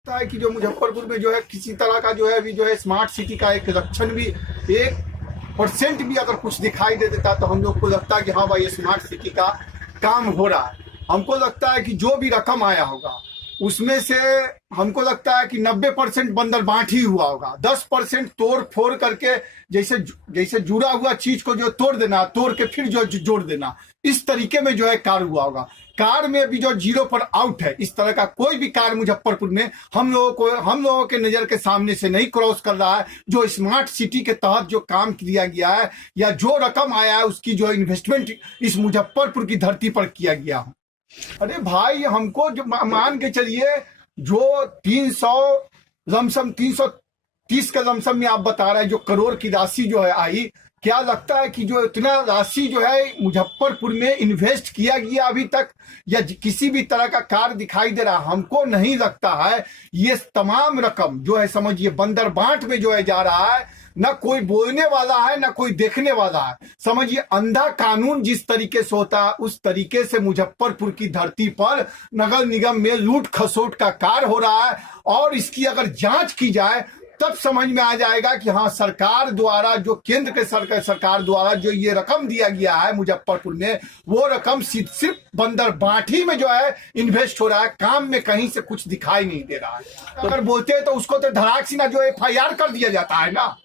लगता है कि जो मुजफ्फरपुर में जो है किसी तरह का जो है अभी जो है स्मार्ट सिटी का एक लक्षण भी 1% भी अगर कुछ दिखाई दे देता तो हम लोग को लगता है कि हाँ भाई ये स्मार्ट सिटी का काम हो रहा है। हमको लगता है कि जो भी रकम आया होगा उसमें से हमको लगता है कि 90% बंदर बांट ही हुआ होगा। 10% तोड़ फोड़ करके जैसे जैसे जुड़ा हुआ चीज को जो तोड़ देना, तोड़ के फिर जो जोड़ देना, इस तरीके में जो है कार्य हुआ होगा। कार में भी जो 0 पर आउट है, इस तरह का कोई भी कार मुजफ्फरपुर में हम लोगों के नजर के सामने से नहीं क्रॉस कर रहा है। जो स्मार्ट सिटी के तहत जो काम किया गया है या जो रकम आया है उसकी जो इन्वेस्टमेंट इस मुजफ्फरपुर की धरती पर किया गया है। अरे भाई हमको जो मान के चलिए जो 300 लमसम 330 का लमसम में आप बता रहे हैं जो करोड़ की राशि जो है आई, क्या लगता है कि जो इतना राशि जो है मुजफ्फरपुर में इन्वेस्ट किया गया अभी तक या किसी भी तरह का कार्य दिखाई दे रहा? हमको नहीं लगता है। ये तमाम रकम जो है समझिए बंदर बांट में जो है जा रहा है। ना कोई बोलने वाला है ना कोई देखने वाला है। समझिए अंधा कानून जिस तरीके से होता है उस तरीके से मुजफ्फरपुर की धरती पर नगर निगम में लूट खसोट का कार्य हो रहा है। और इसकी अगर जांच की जाए तब समझ में आ जाएगा कि हाँ सरकार द्वारा जो केंद्र के सरकार द्वारा जो ये रकम दिया गया है मुजफ्फरपुर में, वो रकम सिर्फ बंदर बांटी में जो है इन्वेस्ट हो रहा है। काम में कहीं से कुछ दिखाई नहीं दे रहा है। अगर बोलते हैं तो उसको तो धड़ाक से ना जो FIR कर दिया जाता है ना।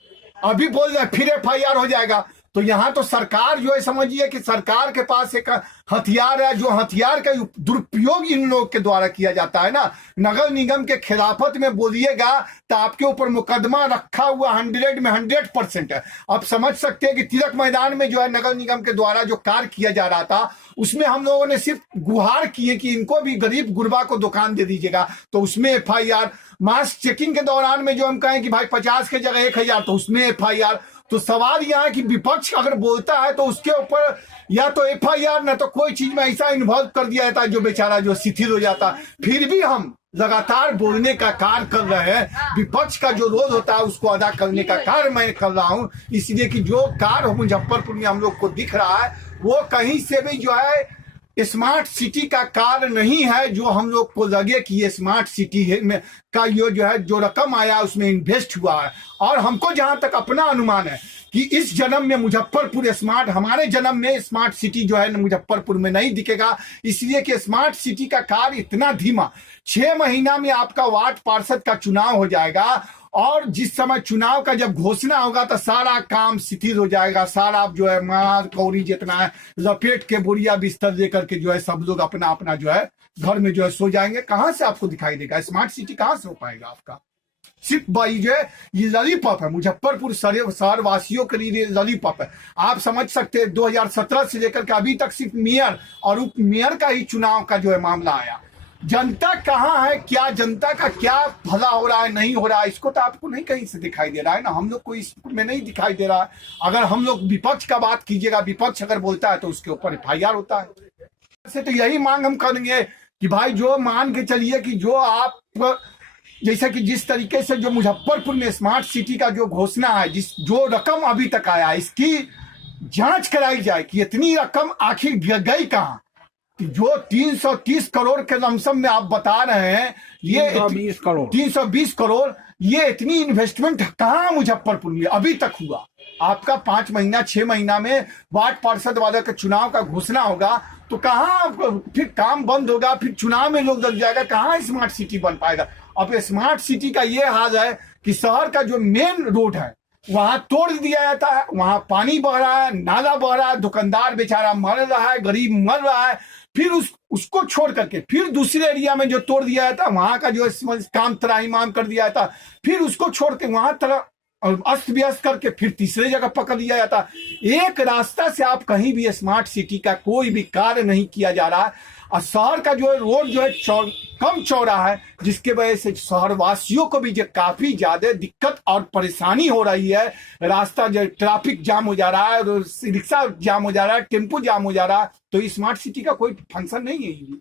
अभी बोल रहे फिर FIR हो जाएगा। तो यहाँ तो सरकार जो है समझिए कि सरकार के पास एक हथियार है, जो हथियार का दुरुपयोग इन लोग के द्वारा किया जाता है ना। नगर निगम के खिलाफत में बोलिएगा तो आपके ऊपर मुकदमा रखा हुआ 100 में 100% है। आप समझ सकते हैं कि तिलक मैदान में जो है नगर निगम के द्वारा जो कार्य किया जा रहा था उसमें हम लोगों ने सिर्फ गुहार किए कि इनको भी गरीब गुरबा को दुकान दे दीजिएगा, तो उसमें FIR। मास्क चेकिंग के दौरान में जो हम कहें कि भाई 50 के जगह 1000 तो उसमें FIR। तो सवाल यह है कि विपक्ष अगर बोलता है तो उसके ऊपर या तो FIR न तो कोई चीज में ऐसा इन्वॉल्व कर दिया जाता है जो बेचारा जो शिथिल हो जाता। फिर भी हम लगातार बोलने का कार्य कर रहे हैं। विपक्ष का जो रोल होता है उसको अदा करने का कार्य मैं कर रहा हूं। इसलिए कि जो कार्य मुजफ्फरपुर में हम लोग को दिख रहा है वो कहीं से भी जो है स्मार्ट सिटी का कार्य नहीं है। जो हम लोग को लगे कि ये स्मार्ट सिटी में का ये जो है जो रकम आया उसमें इन्वेस्ट हुआ है। और हमको जहां तक अपना अनुमान है कि इस जन्म में मुजफ्फरपुर स्मार्ट, हमारे जन्म में स्मार्ट सिटी जो है मुजफ्फरपुर में नहीं दिखेगा। इसलिए कि स्मार्ट सिटी का कार्य इतना धीमा, 6 महीना में आपका वार्ड पार्षद का चुनाव हो जाएगा। और जिस समय चुनाव का जब घोषणा होगा तो सारा काम शिथिल हो जाएगा। सारा जो है मार कौड़ी जितना है लपेट के बोरिया बिस्तर लेकर के जो है सब लोग अपना अपना जो है घर में जो है सो जाएंगे। कहां से आपको दिखाई देगा स्मार्ट सिटी? कहां से हो पाएगा आपका? सिर्फ भाई जो है ये लॉलीपॉप है। मुजफ्फरपुर शहर वासियों के लिए लॉलीपॉप है। आप समझ सकते हैं 2017 से लेकर के अभी तक सिर्फ मेयर और उप मेयर का ही चुनाव का जो है मामला आया। जनता कहाँ है, क्या जनता का क्या भला हो रहा है नहीं हो रहा है, इसको तो आपको नहीं कहीं से दिखाई दे रहा है ना। हम लोग को इसमें नहीं दिखाई दे रहा है। अगर हम लोग विपक्ष का बात कीजिएगा, विपक्ष अगर बोलता है तो उसके ऊपर FIR होता है। से तो यही मांग हम करेंगे कि भाई जो मान के चलिए कि जो आप जैसे कि जिस तरीके से जो मुजफ्फरपुर में स्मार्ट सिटी का जो घोषणा है, जो रकम अभी तक आया इसकी जांच कराई जाए कि इतनी रकम आखिर गई कहाँ। जो 330 करोड़ के लमसम में आप बता रहे हैं, ये 320 करोड़, ये इतनी इन्वेस्टमेंट कहाँ मुजफ्फरपुर में अभी तक हुआ? आपका 5 महीना 6 महीना में वार्ड पार्षद वाले का चुनाव का घोषणा होगा तो कहाँ फिर काम बंद होगा, फिर चुनाव में लोग लग जाएगा, कहाँ स्मार्ट सिटी बन पाएगा? अब स्मार्ट सिटी का ये हाल है कि शहर का जो मेन रोड है वहां तोड़ दिया जाता है, वहां पानी बह रहा है, नाला बह रहा है, दुकानदार बेचारा मर रहा है, गरीब मर रहा है। फिर उसको छोड़ करके फिर दूसरे एरिया में जो तोड़ दिया जाता वहां का जो काम त्राहीमाम कर दिया जाता, फिर उसको छोड़ के वहां तरह अस्त व्यस्त करके फिर तीसरे जगह पकड़ लिया जाता। एक रास्ता से आप कहीं भी स्मार्ट सिटी का कोई भी कार्य नहीं किया जा रहा है। और शहर का जो है रोड जो है कम चौड़ा है, जिसके वजह से शहर वासियों को भी जो काफी ज्यादा दिक्कत और परेशानी हो रही है। रास्ता जो ट्रैफिक जाम हो जा रहा है, रिक्शा जाम हो जा रहा है, टेम्पो जाम हो जा रहा है। तो स्मार्ट सिटी का कोई फंक्शन नहीं है।